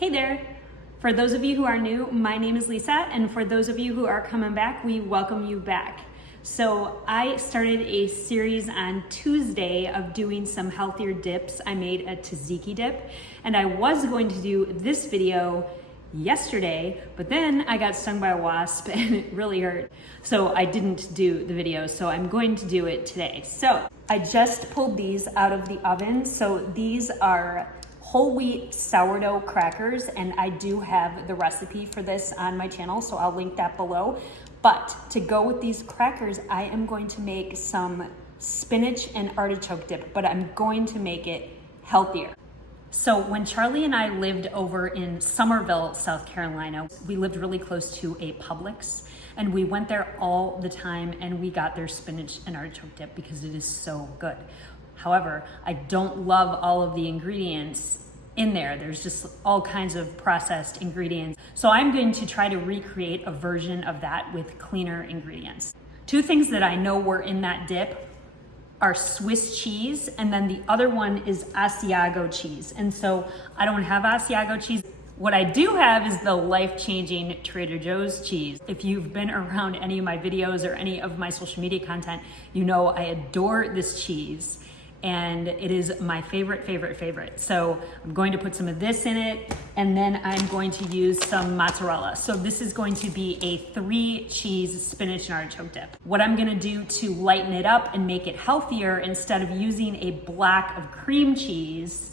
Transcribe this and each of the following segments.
Hey there! For those of you who are new, my name is Lisa, and for those of you who are coming back, we welcome you back. So I started a series on Tuesday of doing some healthier dips. I made a tzatziki dip, and I was going to do this video yesterday, but then I got stung by a wasp and it really hurt. So I didn't do the video, so I'm going to do it today. So I just pulled these out of the oven. So these are whole wheat sourdough crackers, and I do have the recipe for this on my channel, so I'll link that below. But to go with these crackers, I am going to make some spinach and artichoke dip, but I'm going to make it healthier. So when Charlie and I lived over in Somerville, South Carolina, we lived really close to a Publix, and we went there all the time and we got their spinach and artichoke dip because it is so good. However, I don't love all of the ingredients in there. There's just all kinds of processed ingredients. So I'm going to try to recreate a version of that with cleaner ingredients. Two things that I know were in that dip are Swiss cheese, and then the other one is Asiago cheese. And so I don't have Asiago cheese. What I do have is the life-changing Trader Joe's cheese. If you've been around any of my videos or any of my social media content, you know I adore this cheese. And it is my favorite. So I'm going to put some of this in it, and then I'm going to use some mozzarella. So this is going to be a 3-cheese spinach and artichoke dip. What I'm gonna do to lighten it up and make it healthier, instead of using a block of cream cheese,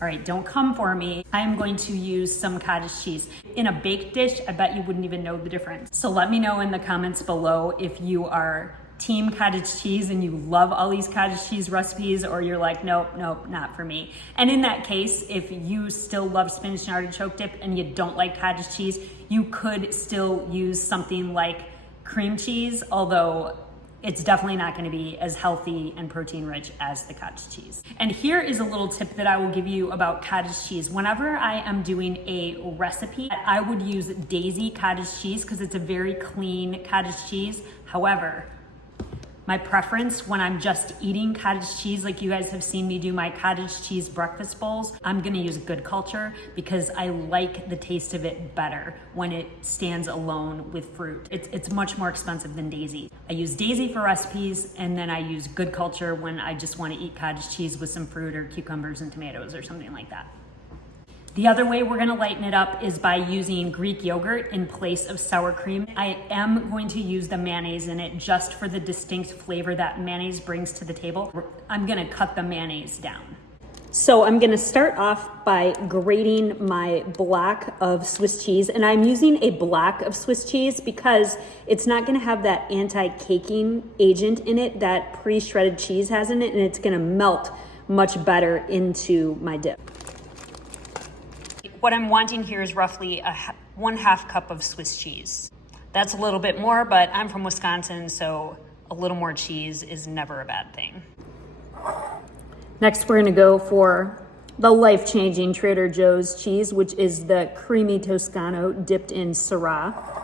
all right, don't come for me, I'm going to use some cottage cheese. In a baked dish, I bet you wouldn't even know the difference. So let me know in the comments below if you are team cottage cheese and you love all these cottage cheese recipes, or you're like, nope, not for me. And in that case, if you still love spinach and artichoke dip and you don't like cottage cheese, you could still use something like cream cheese, although it's definitely not going to be as healthy and protein rich as the cottage cheese. And here is a little tip that I will give you about cottage cheese. Whenever I am doing a recipe, I would use Daisy cottage cheese because it's a very clean cottage cheese. However, my preference when I'm just eating cottage cheese, like you guys have seen me do my cottage cheese breakfast bowls, I'm gonna use Good Culture because I like the taste of it better when it stands alone with fruit. It's much more expensive than Daisy. I use Daisy for recipes, and then I use Good Culture when I just wanna eat cottage cheese with some fruit or cucumbers and tomatoes or something like that. The other way we're gonna lighten it up is by using Greek yogurt in place of sour cream. I am going to use the mayonnaise in it just for the distinct flavor that mayonnaise brings to the table. I'm gonna cut the mayonnaise down. So I'm gonna start off by grating my block of Swiss cheese, and I'm using a block of Swiss cheese because it's not gonna have that anti-caking agent in it that pre-shredded cheese has in it, and it's gonna melt much better into my dip. What I'm wanting here is roughly 1/2 cup of Swiss cheese. That's a little bit more, but I'm from Wisconsin, so a little more cheese is never a bad thing. Next, we're gonna go for the life-changing Trader Joe's cheese, which is the creamy Toscano dipped in Syrah.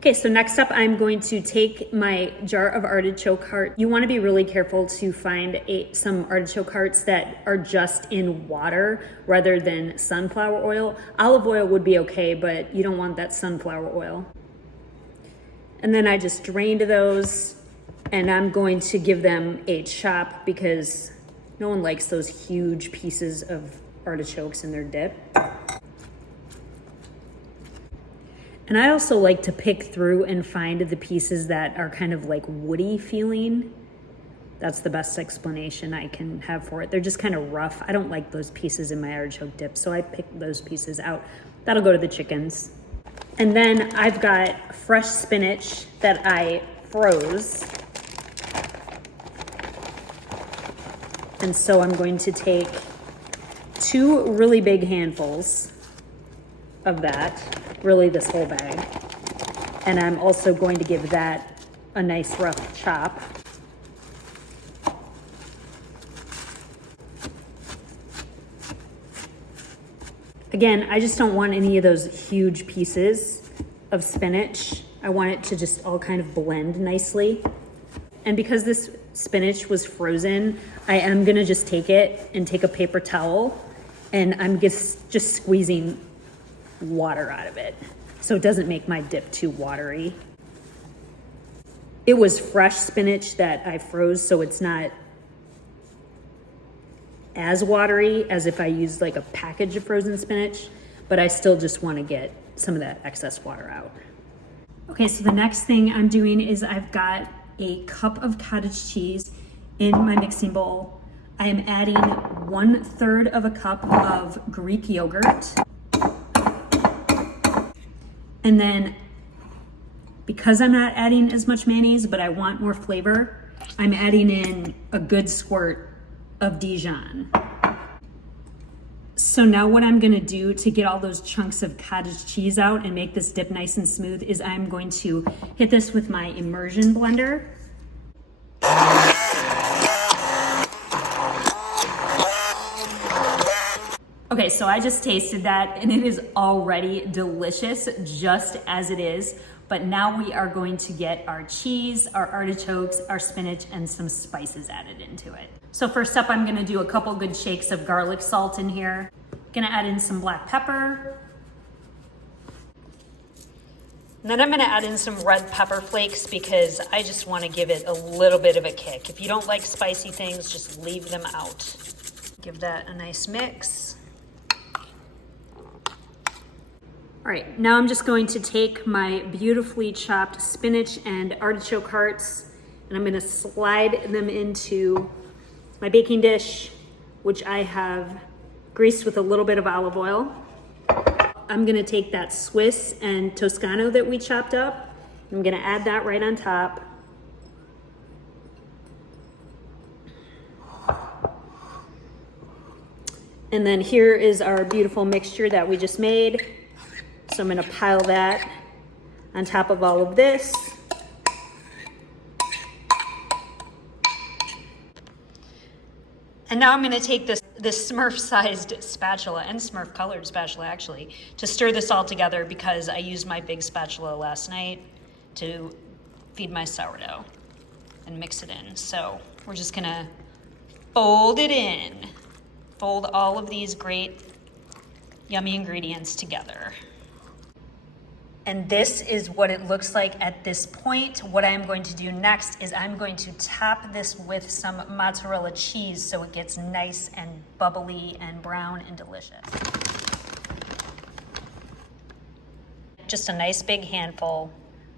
Okay, so next up, I'm going to take my jar of artichoke heart. You wanna be really careful to find some artichoke hearts that are just in water rather than sunflower oil. Olive oil would be okay, but you don't want that sunflower oil. And then I just drained those, and I'm going to give them a chop because no one likes those huge pieces of artichokes in their dip. And I also like to pick through and find the pieces that are kind of like woody feeling. That's the best explanation I can have for it. They're just kind of rough. I don't like those pieces in my artichoke dip, so I pick those pieces out. That'll go to the chickens. And then I've got fresh spinach that I froze. And so I'm going to take 2 really big handfuls of that, really this whole bag. And I'm also going to give that a nice rough chop. Again, I just don't want any of those huge pieces of spinach. I want it to just all kind of blend nicely. And because this spinach was frozen, I am gonna just take it and take a paper towel and I'm just squeezing water out of it so it doesn't make my dip too watery. It was fresh spinach that I froze, so it's not as watery as if I used like a package of frozen spinach, but I still just want to get some of that excess water out. Okay, so the next thing I'm doing is I've got a cup of cottage cheese in my mixing bowl. I am adding 1/3 of a cup of Greek yogurt. And then, because I'm not adding as much mayonnaise, but I want more flavor, I'm adding in a good squirt of Dijon. So now what I'm gonna do to get all those chunks of cottage cheese out and make this dip nice and smooth is I'm going to hit this with my immersion blender. Okay, so I just tasted that and it is already delicious just as it is. But now we are going to get our cheese, our artichokes, our spinach, and some spices added into it. So first up, I'm gonna do a couple good shakes of garlic salt in here. Gonna add in some black pepper. And then I'm gonna add in some red pepper flakes because I just wanna give it a little bit of a kick. If you don't like spicy things, just leave them out. Give that a nice mix. All right, now I'm just going to take my beautifully chopped spinach and artichoke hearts and I'm gonna slide them into my baking dish, which I have greased with a little bit of olive oil. I'm gonna take that Swiss and Toscano that we chopped up. I'm gonna add that right on top. And then here is our beautiful mixture that we just made. So I'm gonna pile that on top of all of this. And now I'm gonna take this Smurf-sized spatula, and Smurf-colored spatula actually, to stir this all together because I used my big spatula last night to feed my sourdough and mix it in. So we're just gonna fold it in. Fold all of these great, yummy ingredients together. And this is what it looks like at this point. What I'm going to do next is I'm going to top this with some mozzarella cheese so it gets nice and bubbly and brown and delicious. Just a nice big handful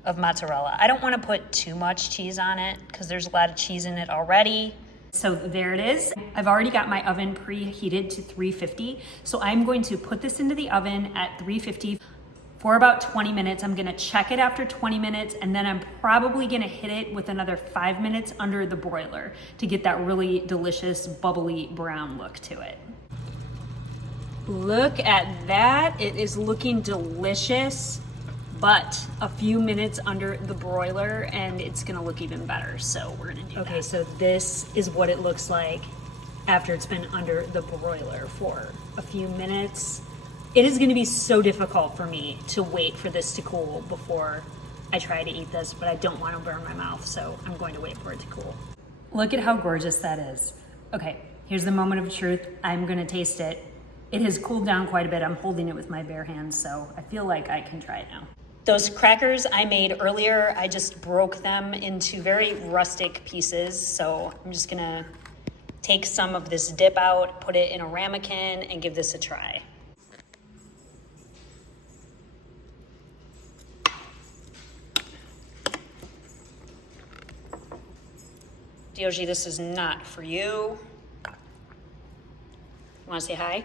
of mozzarella. I don't want to put too much cheese on it because there's a lot of cheese in it already. So there it is. I've already got my oven preheated to 350. So I'm going to put this into the oven at 350 for about 20 minutes. I'm gonna check it after 20 minutes and then I'm probably gonna hit it with another 5 minutes under the broiler to get that really delicious bubbly brown look to it. Look at that, it is looking delicious, but a few minutes under the broiler and it's gonna look even better. So we're gonna do that. Okay, so this is what it looks like after it's been under the broiler for a few minutes. It is gonna be so difficult for me to wait for this to cool before I try to eat this, but I don't wanna burn my mouth, so I'm going to wait for it to cool. Look at how gorgeous that is. Okay, here's the moment of truth. I'm gonna taste it. It has cooled down quite a bit. I'm holding it with my bare hands, so I feel like I can try it now. Those crackers I made earlier, I just broke them into very rustic pieces, so I'm just gonna take some of this dip out, put it in a ramekin, and give this a try. Yoshi, this is not for you. You wanna say hi?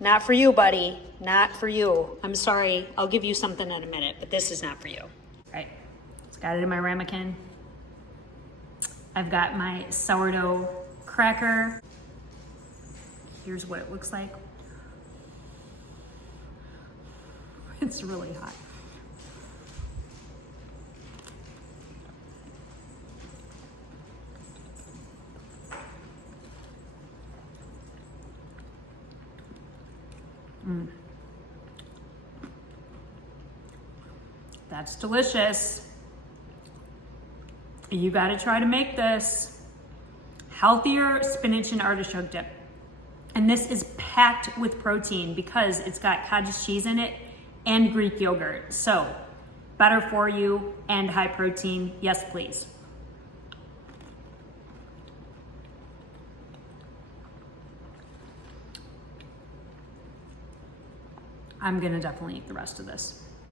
Not for you, buddy. Not for you. I'm sorry. I'll give you something in a minute, but this is not for you. All right, it's got it in my ramekin. I've got my sourdough cracker. Here's what it looks like. It's really hot. That's delicious. You gotta try to make this. Healthier spinach and artichoke dip. And this is packed with protein because it's got cottage cheese in it and Greek yogurt. So better for you and high protein, yes please. I'm gonna definitely eat the rest of this.